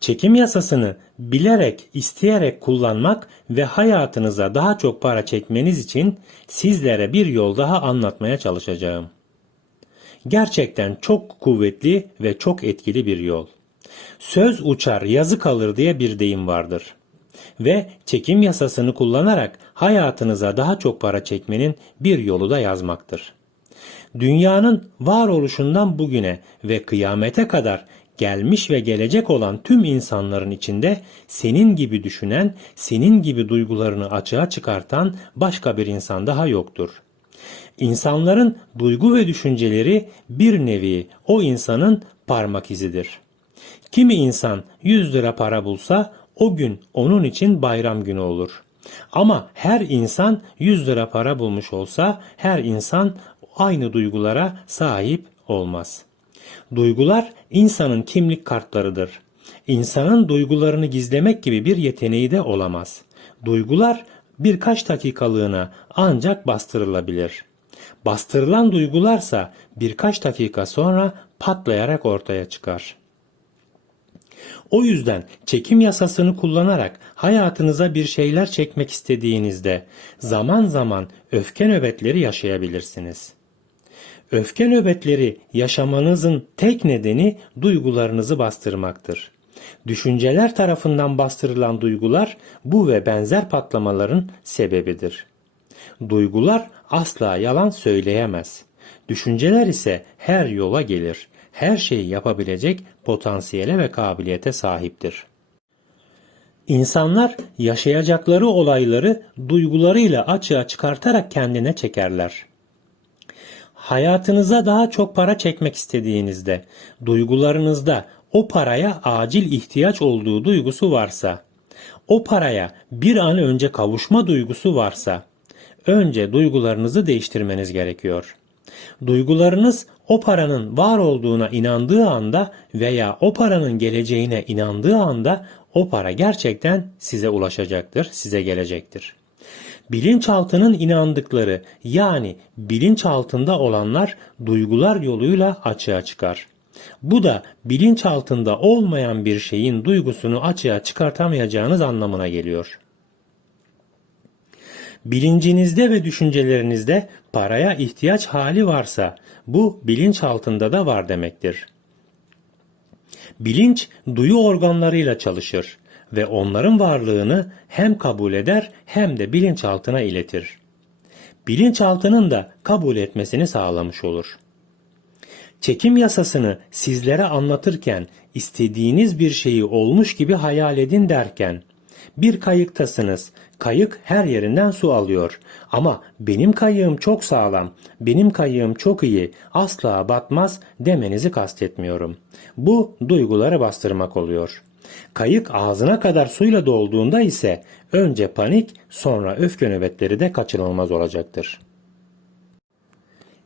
Çekim yasasını bilerek, isteyerek kullanmak ve hayatınıza daha çok para çekmeniz için sizlere bir yol daha anlatmaya çalışacağım. Gerçekten çok kuvvetli ve çok etkili bir yol. Söz uçar, yazı kalır diye bir deyim vardır. Ve çekim yasasını kullanarak hayatınıza daha çok para çekmenin bir yolu da yazmaktır. Dünyanın varoluşundan bugüne ve kıyamete kadar gelmiş ve gelecek olan tüm insanların içinde senin gibi düşünen, senin gibi duygularını açığa çıkartan başka bir insan daha yoktur. İnsanların duygu ve düşünceleri bir nevi o insanın parmak izidir. Kimi insan 100 lira para bulsa o gün onun için bayram günü olur. Ama her insan 100 lira para bulmuş olsa her insan aynı duygulara sahip olmaz. Duygular insanın kimlik kartlarıdır. İnsanın duygularını gizlemek gibi bir yeteneği de olamaz. Duygular birkaç dakikalığına ancak bastırılabilir. Bastırılan duygularsa birkaç dakika sonra patlayarak ortaya çıkar. O yüzden çekim yasasını kullanarak hayatınıza bir şeyler çekmek istediğinizde zaman zaman öfke nöbetleri yaşayabilirsiniz. Öfke nöbetleri yaşamanızın tek nedeni duygularınızı bastırmaktır. Düşünceler tarafından bastırılan duygular bu ve benzer patlamaların sebebidir. Duygular asla yalan söyleyemez. Düşünceler ise her yola gelir. Her şeyi yapabilecek potansiyele ve kabiliyete sahiptir. İnsanlar yaşayacakları olayları duygularıyla açığa çıkartarak kendine çekerler. Hayatınıza daha çok para çekmek istediğinizde, duygularınızda o paraya acil ihtiyaç olduğu duygusu varsa, o paraya bir an önce kavuşma duygusu varsa, önce duygularınızı değiştirmeniz gerekiyor. Duygularınız o paranın var olduğuna inandığı anda veya o paranın geleceğine inandığı anda o para gerçekten size ulaşacaktır, size gelecektir. Bilinçaltının inandıkları yani bilinçaltında olanlar duygular yoluyla açığa çıkar. Bu da bilinçaltında olmayan bir şeyin duygusunu açığa çıkartamayacağınız anlamına geliyor. Bilincinizde ve düşüncelerinizde paraya ihtiyaç hali varsa bu bilinç altında da var demektir. Bilinç duyu organlarıyla çalışır ve onların varlığını hem kabul eder hem de bilinçaltına iletir. Bilinçaltının da kabul etmesini sağlamış olur. Çekim yasasını sizlere anlatırken istediğiniz bir şeyi olmuş gibi hayal edin derken bir kayıktasınız. Kayık her yerinden su alıyor. Ama benim kayığım çok sağlam, benim kayığım çok iyi, asla batmaz demenizi kastetmiyorum. Bu duyguları bastırmak oluyor. Kayık ağzına kadar suyla dolduğunda ise önce panik, sonra öfke nöbetleri de kaçınılmaz olacaktır.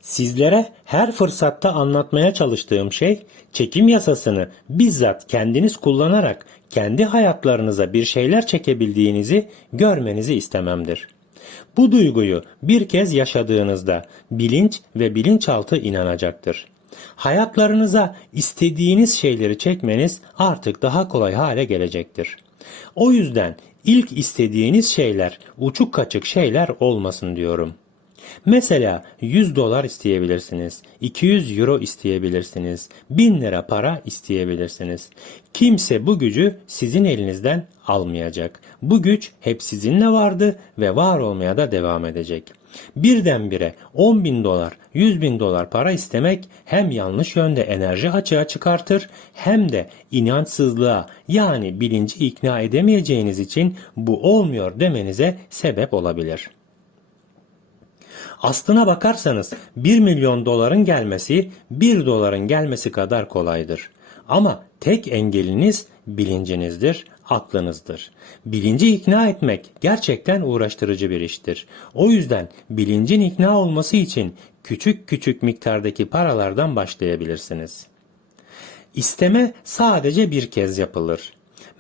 Sizlere her fırsatta anlatmaya çalıştığım şey çekim yasasını bizzat kendiniz kullanarak kendi hayatlarınıza bir şeyler çekebildiğinizi görmenizi istememdir. Bu duyguyu bir kez yaşadığınızda bilinç ve bilinçaltı inanacaktır. Hayatlarınıza istediğiniz şeyleri çekmeniz artık daha kolay hale gelecektir. O yüzden ilk istediğiniz şeyler uçuk kaçık şeyler olmasın diyorum. Mesela 100 dolar isteyebilirsiniz, 200 euro isteyebilirsiniz, 1000 lira para isteyebilirsiniz. Kimse bu gücü sizin elinizden almayacak. Bu güç hep sizinle vardı ve var olmaya da devam edecek. Birdenbire 10 bin dolar, 100 bin dolar para istemek hem yanlış yönde enerji açığa çıkartır hem de inançsızlığa yani bilinci ikna edemeyeceğiniz için bu olmuyor demenize sebep olabilir.'' Aslına bakarsanız 1 milyon doların gelmesi 1 doların gelmesi kadar kolaydır. Ama tek engeliniz bilincinizdir, aklınızdır. Bilinci ikna etmek gerçekten uğraştırıcı bir iştir. O yüzden bilincin ikna olması için küçük küçük miktardaki paralardan başlayabilirsiniz. İsteme sadece bir kez yapılır.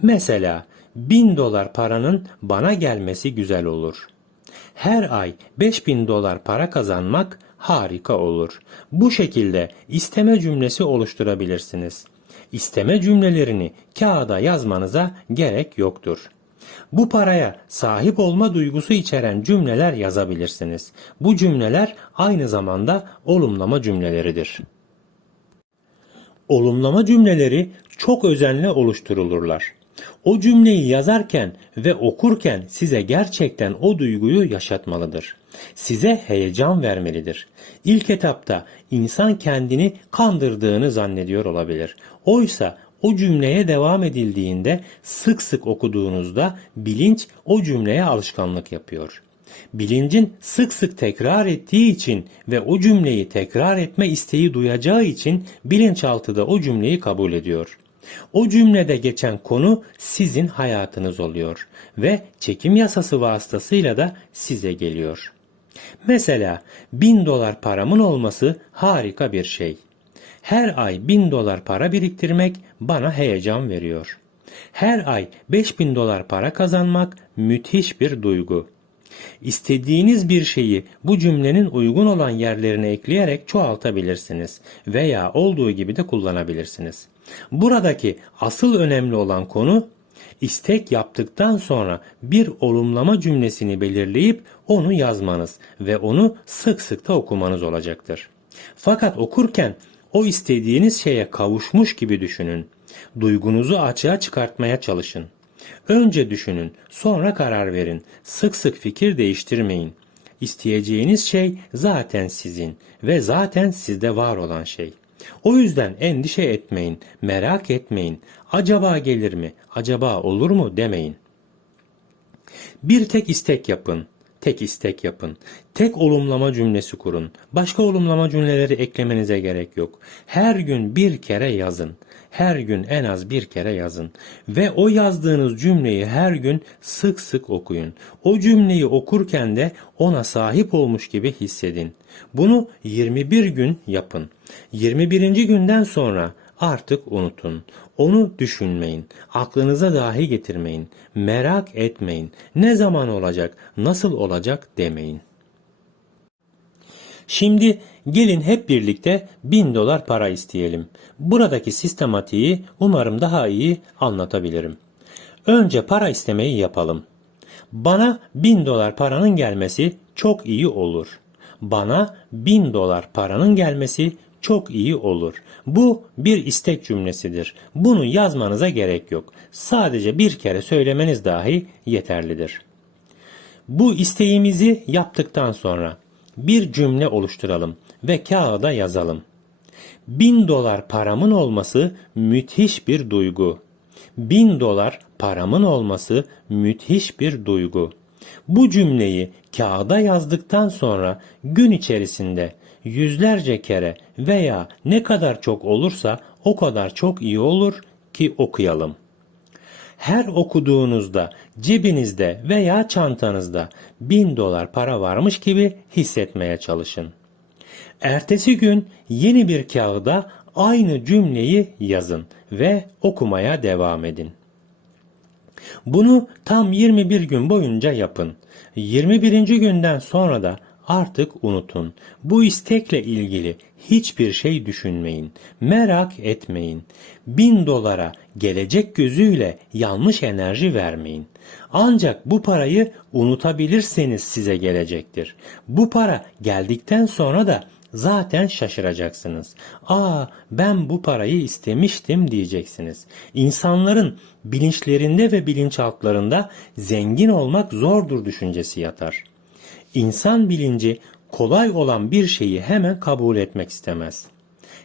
Mesela 1000 dolar paranın bana gelmesi güzel olur her ay 5000 dolar para kazanmak harika olur. Bu şekilde isteme cümlesi oluşturabilirsiniz. İsteme cümlelerini kağıda yazmanıza gerek yoktur. Bu paraya sahip olma duygusu içeren cümleler yazabilirsiniz. Bu cümleler aynı zamanda olumlama cümleleridir. Olumlama cümleleri çok özenle oluşturulurlar. O cümleyi yazarken ve okurken size gerçekten o duyguyu yaşatmalıdır. Size heyecan vermelidir. İlk etapta insan kendini kandırdığını zannediyor olabilir. Oysa o cümleye devam edildiğinde sık sık okuduğunuzda bilinç o cümleye alışkanlık yapıyor. Bilincin sık sık tekrar ettiği için ve o cümleyi tekrar etme isteği duyacağı için bilinçaltı da o cümleyi kabul ediyor. O cümlede geçen konu sizin hayatınız oluyor ve çekim yasası vasıtasıyla da size geliyor. Mesela bin dolar paramın olması harika bir şey. Her ay bin dolar para biriktirmek bana heyecan veriyor. Her ay 5000 dolar para kazanmak müthiş bir duygu. İstediğiniz bir şeyi bu cümlenin uygun olan yerlerine ekleyerek çoğaltabilirsiniz veya olduğu gibi de kullanabilirsiniz. Buradaki asıl önemli olan konu istek yaptıktan sonra bir olumlama cümlesini belirleyip onu yazmanız ve onu sık sık da okumanız olacaktır. Fakat okurken o istediğiniz şeye kavuşmuş gibi düşünün. Duygunuzu açığa çıkartmaya çalışın. Önce düşünün, sonra karar verin. Sık sık fikir değiştirmeyin. İsteyeceğiniz şey zaten sizin ve zaten sizde var olan şey. O yüzden endişe etmeyin, merak etmeyin. Acaba gelir mi, acaba olur mu demeyin. Bir tek istek yapın. Tek istek yapın. Tek olumlama cümlesi kurun. Başka olumlama cümleleri eklemenize gerek yok. Her gün bir kere yazın. Her gün en az bir kere yazın. Ve o yazdığınız cümleyi her gün sık sık okuyun. O cümleyi okurken de ona sahip olmuş gibi hissedin. Bunu 21 gün yapın. 21. günden sonra artık unutun. Onu düşünmeyin. Aklınıza dahi getirmeyin. Merak etmeyin. Ne zaman olacak, nasıl olacak demeyin. Şimdi gelin hep birlikte 1000 dolar para isteyelim. Buradaki sistematiği umarım daha iyi anlatabilirim. Önce para istemeyi yapalım. Bana 1000 dolar paranın gelmesi çok iyi olur. Bana 1000 dolar paranın gelmesi çok iyi olur. Bu bir istek cümlesidir. Bunu yazmanıza gerek yok. Sadece bir kere söylemeniz dahi yeterlidir. Bu isteğimizi yaptıktan sonra bir cümle oluşturalım ve kağıda yazalım. Bin dolar paramın olması müthiş bir duygu. Bin dolar paramın olması müthiş bir duygu. Bu cümleyi kağıda yazdıktan sonra gün içerisinde yüzlerce kere veya ne kadar çok olursa o kadar çok iyi olur ki okuyalım. Her okuduğunuzda cebinizde veya çantanızda bin dolar para varmış gibi hissetmeye çalışın. Ertesi gün yeni bir kağıda aynı cümleyi yazın ve okumaya devam edin. Bunu tam 21 gün boyunca yapın. 21. günden sonra da artık unutun. Bu istekle ilgili hiçbir şey düşünmeyin. Merak etmeyin. Bin dolara gelecek gözüyle yanlış enerji vermeyin. Ancak bu parayı unutabilirseniz size gelecektir. Bu para geldikten sonra da zaten şaşıracaksınız. Aa ben bu parayı istemiştim diyeceksiniz. İnsanların bilinçlerinde ve bilinçaltlarında zengin olmak zordur düşüncesi yatar. İnsan bilinci kolay olan bir şeyi hemen kabul etmek istemez.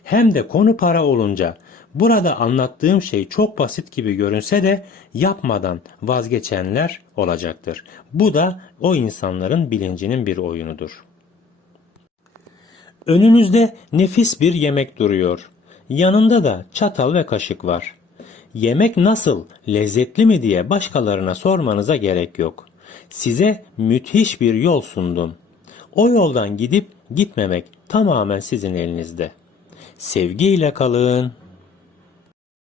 Hem de konu para olunca burada anlattığım şey çok basit gibi görünse de yapmadan vazgeçenler olacaktır. Bu da o insanların bilincinin bir oyunudur. Önünüzde nefis bir yemek duruyor. Yanında da çatal ve kaşık var. Yemek nasıl, lezzetli mi diye başkalarına sormanıza gerek yok. Size müthiş bir yol sundum. O yoldan gidip gitmemek tamamen sizin elinizde. Sevgiyle kalın.